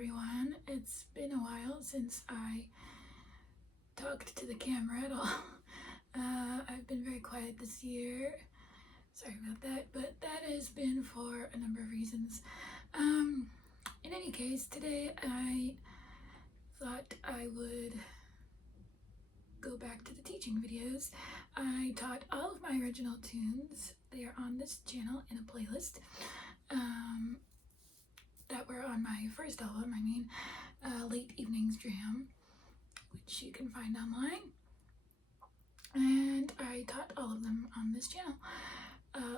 everyone. It's been a while since I talked to the camera at all. I've been very quiet this year. Sorry about that, but that has been for a number of reasons. In any case, today I thought I would go back to the teaching videos. I taught all of my original tunes. They are on this channel in a playlist. That were on my first album, Late Evenings Jam, which you can find online. And I taught all of them on this channel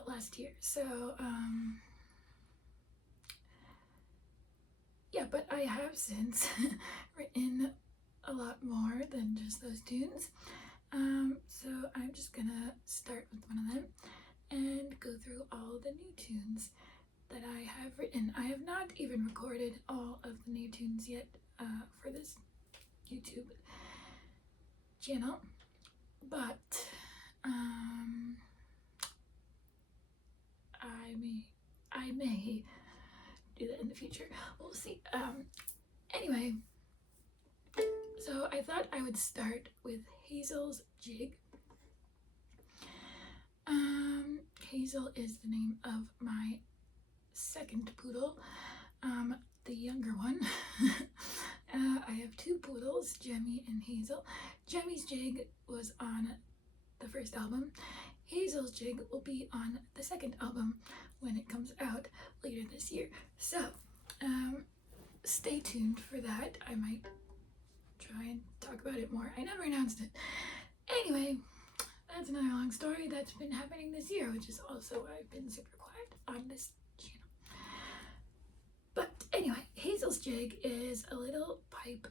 last year. So, yeah, but I have since written a lot more than just those tunes. So I'm just gonna start with one of them and go through all the new tunes that I have written. I have not even recorded all of the new tunes yet for this YouTube channel, but I may do that in the future. We'll see. Anyway, so I thought I would start with Hazel's Jig. Hazel is the name of my second poodle, the younger one. I have two poodles, Jemmy and Hazel. Jemmy's Jig was on the first album. Hazel's Jig will be on the second album when it comes out later this year. So, stay tuned for that. I might try and talk about it more. I never announced it. Anyway, that's another long story that's been happening this year, which is also why I've been super quiet on this channel. But anyway, Hazel's Jig is a little pipe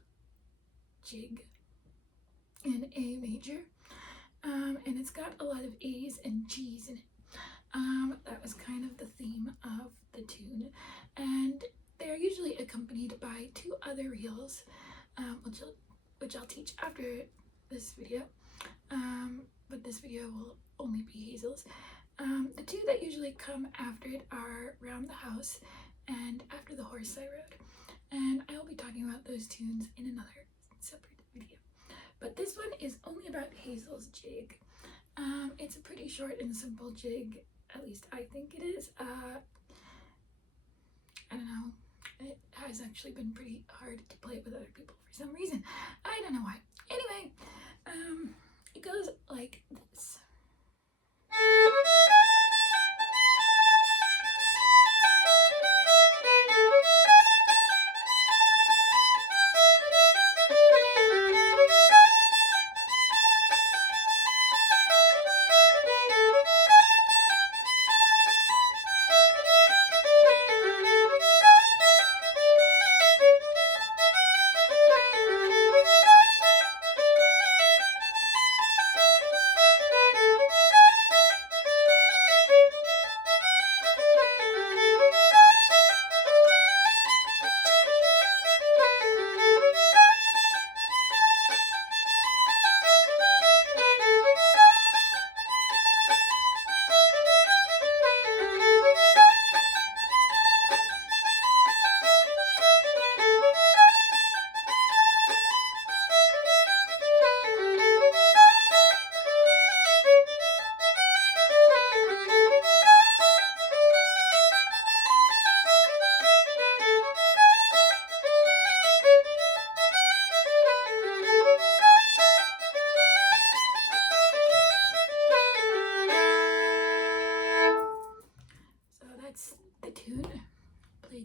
jig in A major, and it's got a lot of A's and G's in it. That was kind of the theme of the tune, and they're usually accompanied by two other reels, which I'll teach after this video. But this video will only be Hazel's. The two that usually come after it are Round the House and After the Horse I Rode, and I will be talking about those tunes in another separate video. But this one is only about Hazel's Jig. It's a pretty short and simple jig, at least I think it is. I don't know, it has actually been pretty hard to play it with other people for some reason. I don't know why. Anyway, it goes like this.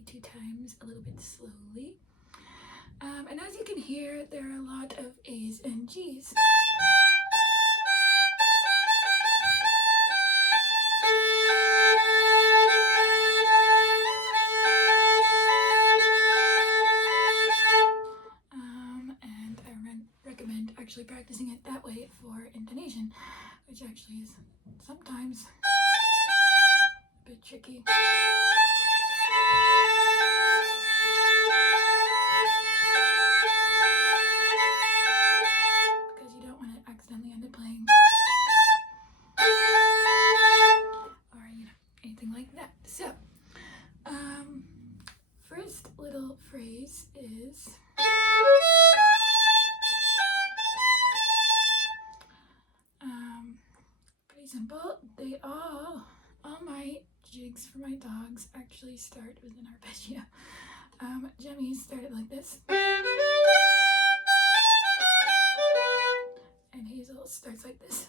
Two times a little bit slowly, and as you can hear, there are a lot of A's and G's. And I recommend actually practicing it that way for intonation, which actually is sometimes a bit tricky. little phrase is pretty simple. They all my jigs for my dogs actually start with an arpeggio. Jemmy's started like this. And Hazel starts like this.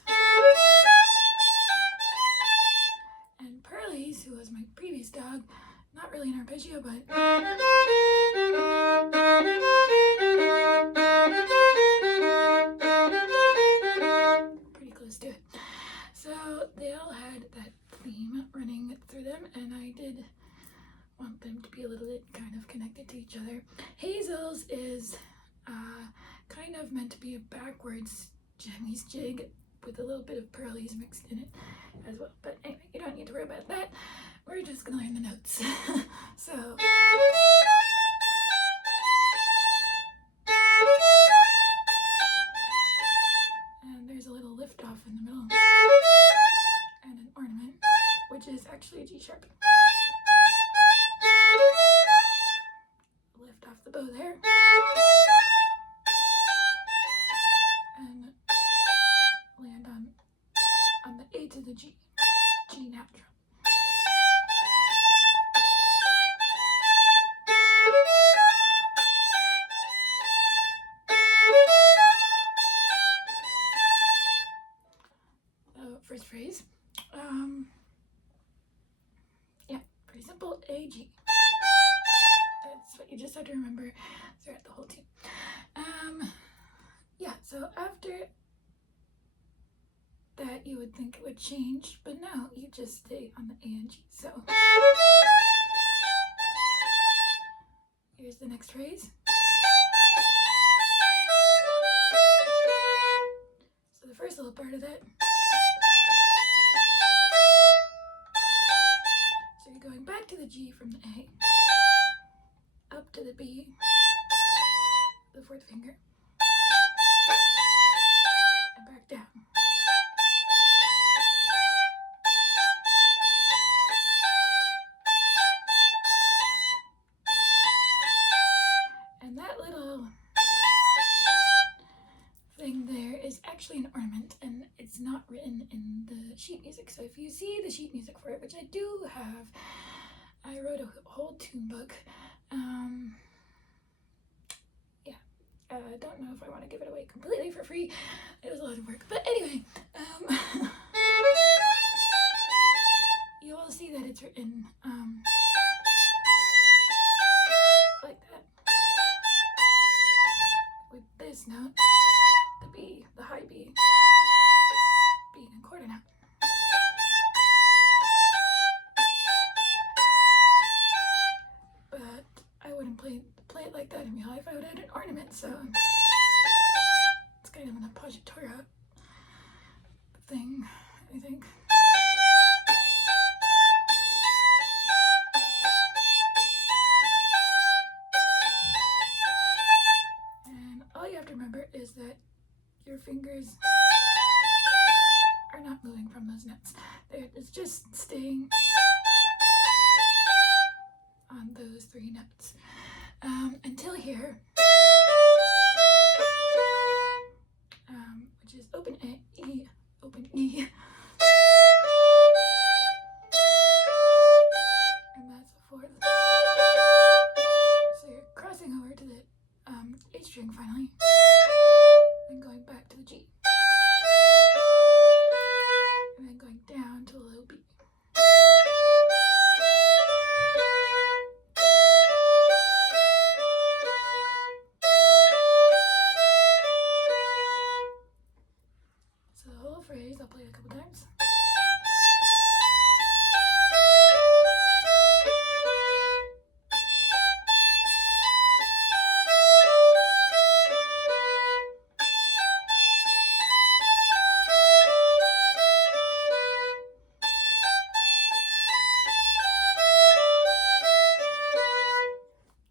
And Pearlie's, who was my previous dog, not really an arpeggio, but pretty close to it. So they all had that theme running through them, and I did want them to be a little bit kind of connected to each other. Hazel's is kind of meant to be a backwards Jemmy's jig with a little bit of Pearlie's mixed in it as well. But anyway, you don't need to worry about that. We're just gonna learn the notes. So and there's a little lift off in the middle and an ornament, which is actually a G sharp. Lift off the bow there. And land on the A to the G. G natural. First phrase. Yeah, pretty simple. A, G. That's what you just had to remember throughout the whole tune. Yeah, so after that you would think it would change, but no, you just stay on the A and G. So here's the next phrase. So the first little part of that. So you're going back to the G from the A, up to the B, the fourth finger, and back down. And that little thing there is actually an ornament, and it's not written in the sheet music. So if you see the sheet music for it, which I do have, I wrote a whole tune book. I don't know if I want to give it away completely for free. It was a lot of work, but anyway, you will see that it's written like that, with this note, the B, the high B, being a quarter note. But I wouldn't play it like that in real life. I would add an ornament, so it's kind of an appoggiatura thing, I think. And all you have to remember is that your fingers are not moving from those notes. It's just staying on those three notes until here, which is open A, E, open E, and that's the fourth. So you're crossing over to the H string finally, then going back to the G, and then going down to a low B. So the whole phrase, I'll play it a couple times.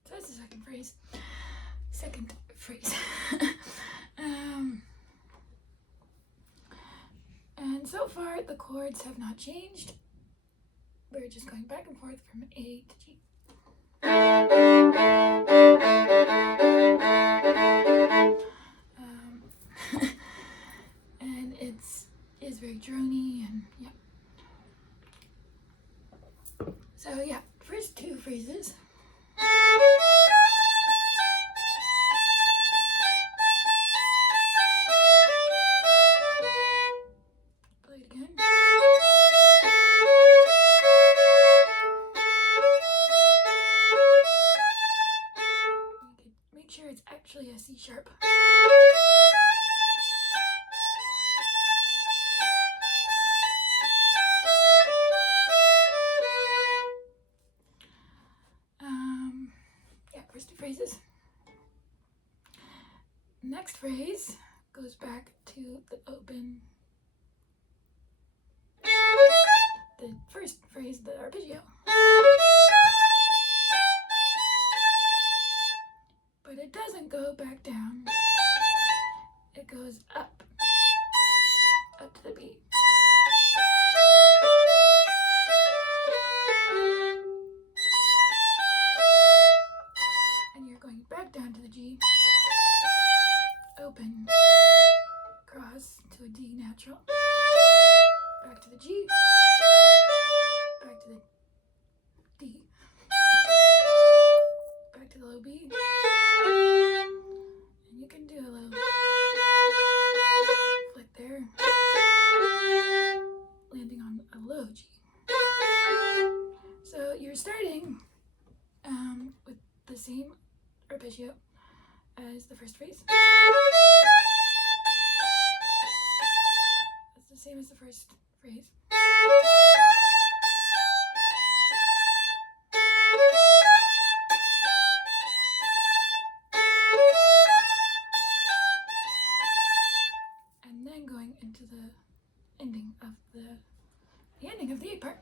So that's the second phrase. And so far the chords have not changed. We're just going back and forth from A to G. phrases. Play it again. Make sure it's actually a C sharp. Yeah, first two phrases. Next phrase goes back to the open. The first phrase, the arpeggio. But it doesn't go back down. It goes up to the B. And you're going back down to the G, open, cross to a D natural, back to the G, back to the D, back to the low B, and you can do a little flick there, landing on a low G. So you're starting with the same arpeggio as the first phrase. It's the same as the first phrase. And then going into the ending of the ending of the A part.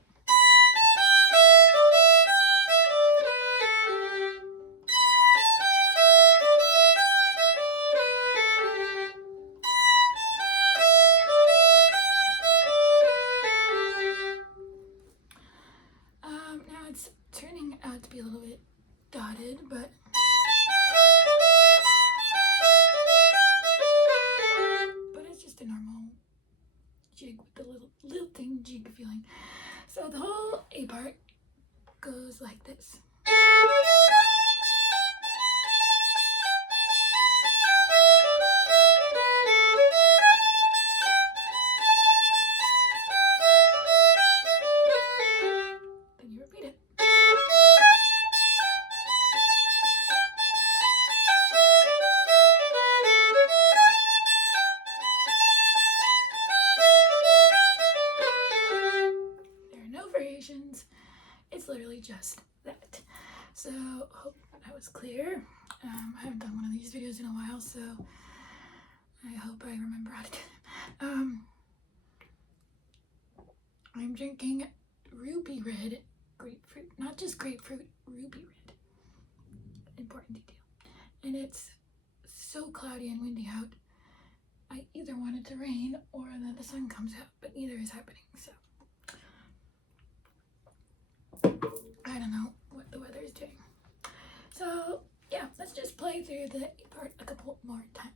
Now it's turning out to be a little bit dotted, but it's just a normal jig with the little lilting jig feeling. So the whole A part goes like this. Then you repeat it. It's literally just that. So hope that was clear. I haven't done one of these videos in a while, so I hope I remember how to do it. I'm drinking ruby red grapefruit, not just grapefruit, ruby red. Important detail. And it's so cloudy and windy out. I either want it to rain or that the sun comes out, but neither is happening, so I don't know what the weather is doing. So yeah, let's just play through the A part a couple more times.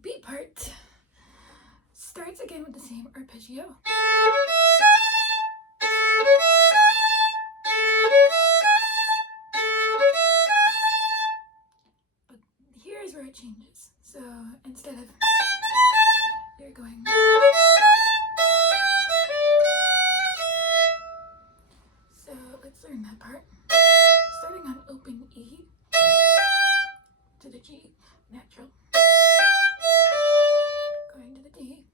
B part starts again with the same arpeggio. But here's where it changes. So instead of, you're going. So let's learn that part. Starting on open E to the G, natural. Going to the D,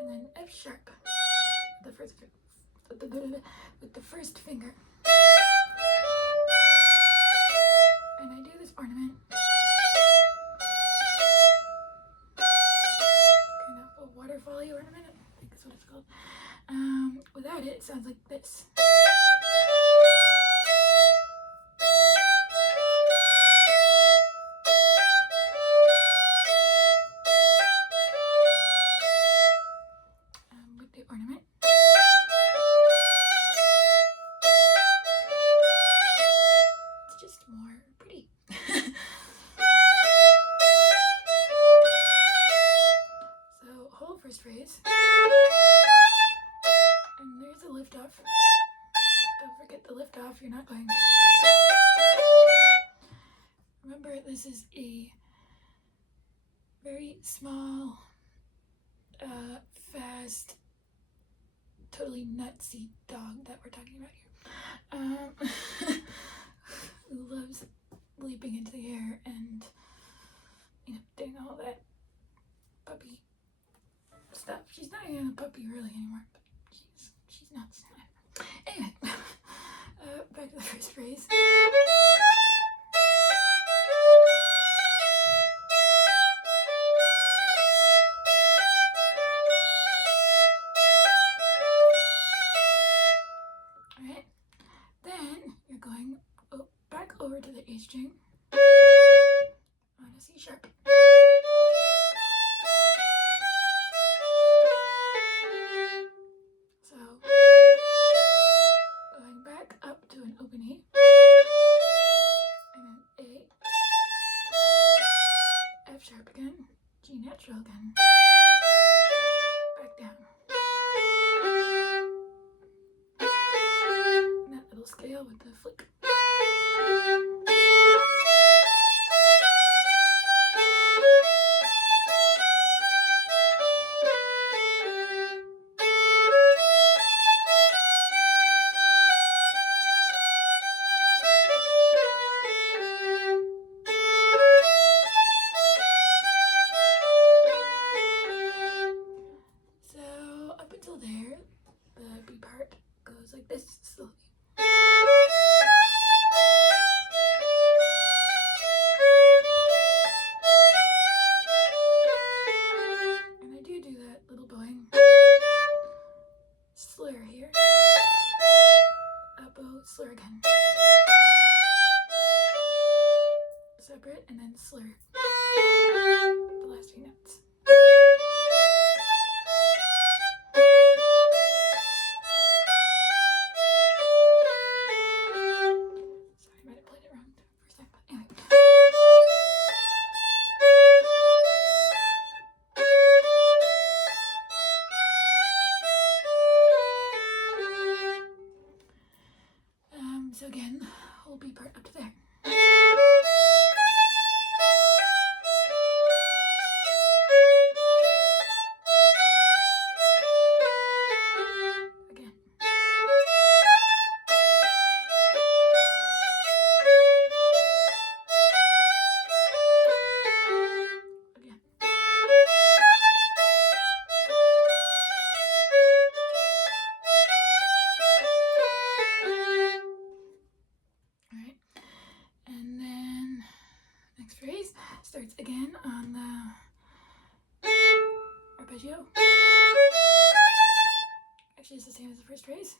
and then F sharp, with the first finger. And I do this ornament, kind of a waterfall-y ornament, I think that's what it's called. Without it sounds like this. not going. Remember, this is a very small, fast, totally nutsy dog that we're talking about here. Who loves leaping into the air and, doing all that puppy stuff. She's not even a puppy really anymore, but she's nuts. Anyway, back to the first phrase. Alright, then you're going back over to the A string on a C sharp. So, going back up to an open E, and then A, F sharp again, G natural again, back down. And that little scale with the flick. So up until there, the B part goes like this slowly. And I do that little bowing slur here. Up bow, slur again. Separate and then slur. The last few notes. Sorry, I might have played it wrong for a second, but anyway. So again, whole B part up to there. Again. Again. Alright. And then next phrase starts again on the arpeggio. Actually, it's the same as the first phrase.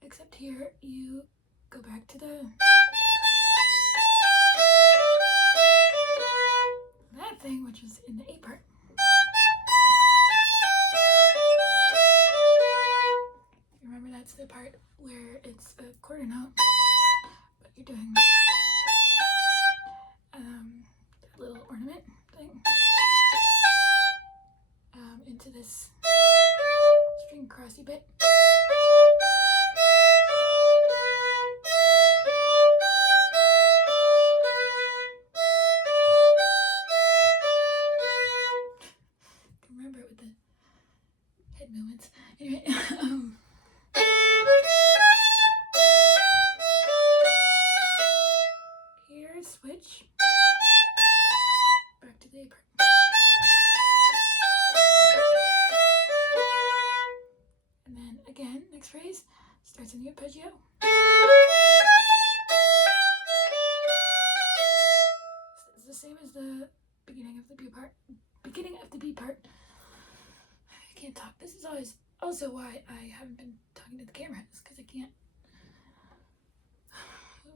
Except here, you go back to that thing, which is in the A part. Remember, that's the part where it's a quarter note, but you're doing that little ornament thing into this string crossy bit. Remember it with the head movements. Anyway, here, switch back to the A part. And then again, next phrase starts in the arpeggio. It's the same as the beginning of the B part. I can't talk. This is always also why I haven't been talking to the camera, is because I can't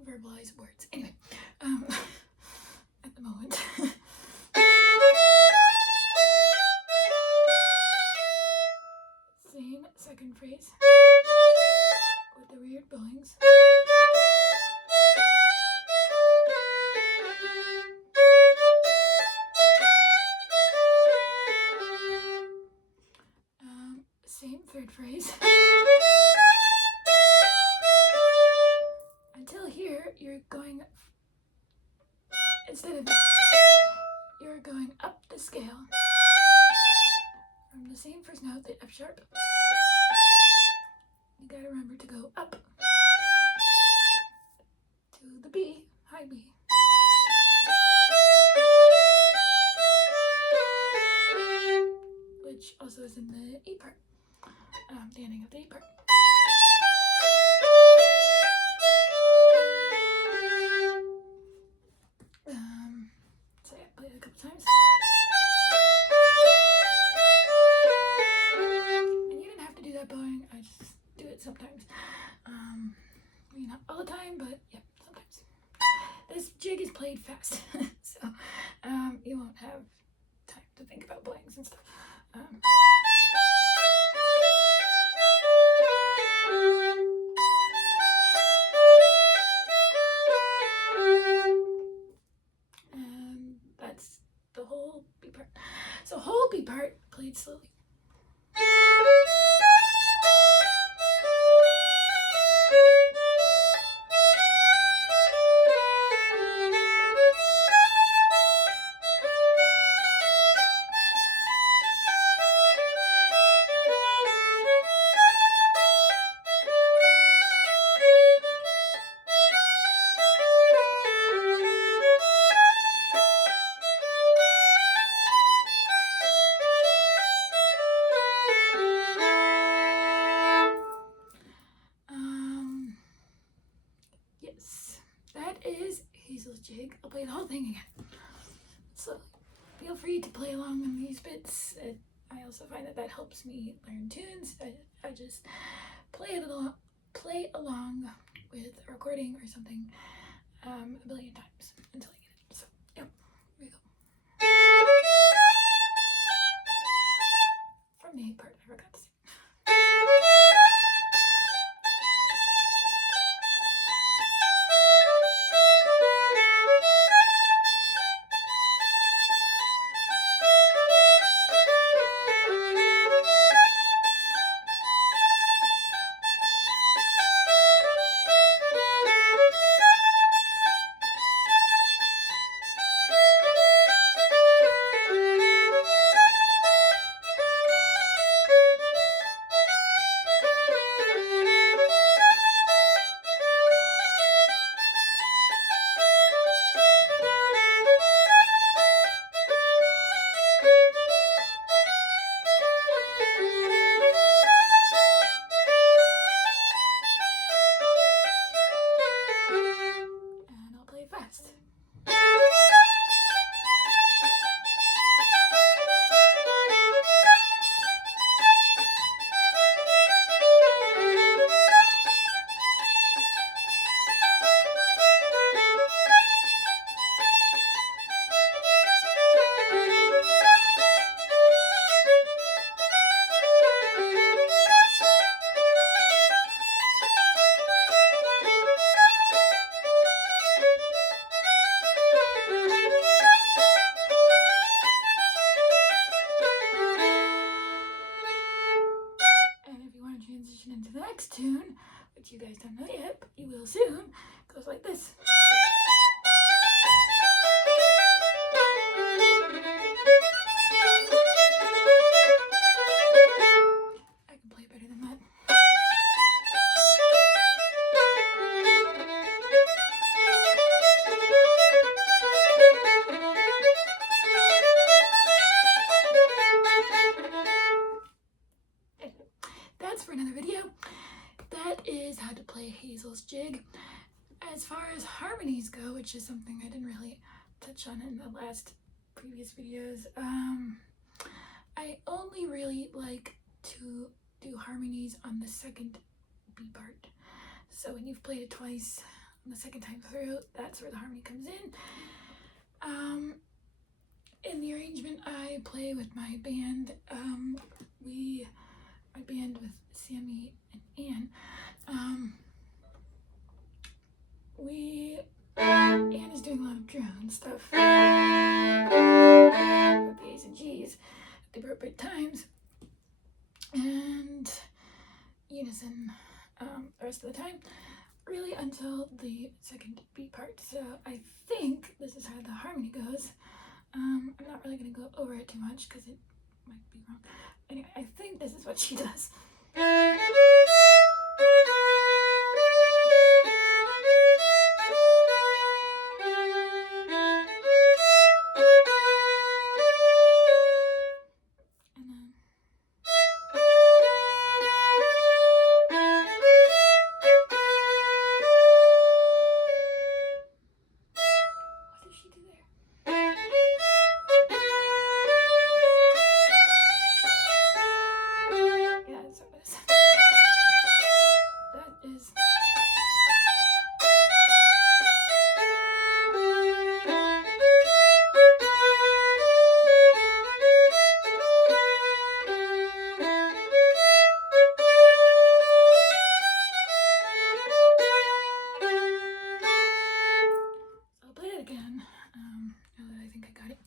verbalize words. Anyway, at the moment. Same second phrase with the weird bowings. third phrase. Until here, you're going, instead of, you're going up the scale from the same first note, the F sharp. You gotta remember to go up to the B, high B. Which also is in the E part, the ending of the E part. So yeah, play it a couple times. And you didn't have to do that bowing, I just do it sometimes. Maybe not all the time, but yeah, sometimes. This jig is played fast, so you won't have time to think about bowings and stuff. And that's the whole B part. So whole B part played slowly. Yes, that is Hazel's jig. I'll play the whole thing again. So feel free to play along on these bits. I also find that helps me learn tunes. I just play along with a recording or something a billion times until I get it. So yeah, here we go. From the A part, I forgot to sing. And I'll play fast. Transition into the next tune, which you guys don't know yet, but you will soon. It goes like this. I can play better than that. That's for another video. That is how to play Hazel's jig. As far as harmonies go, which is something I didn't really touch on in the last previous videos, I only really like to do harmonies on the second B part. So when you've played it twice, on the second time through, that's where the harmony comes in. In the arrangement I play with my band, my band with Sammy and Anne, Anne is doing a lot of drone stuff with the A's and G's at the appropriate times, and unison the rest of the time, really until the second B part. So I think this is how the harmony goes. I'm not really going to go over it too much because it might be wrong. Anyway, I think this is what she does. And then what does she do there? Yeah, that's what it is. That is. I'll play it again, now that I think I got it.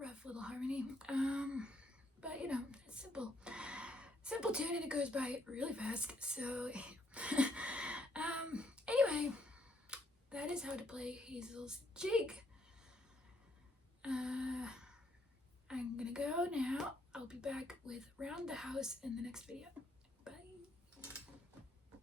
Rough little harmony, but you know, it's simple tune and it goes by really fast. So, anyway, that is how to play Hazel's jig. I'm gonna go now. I'll be back with Round the House in the next video.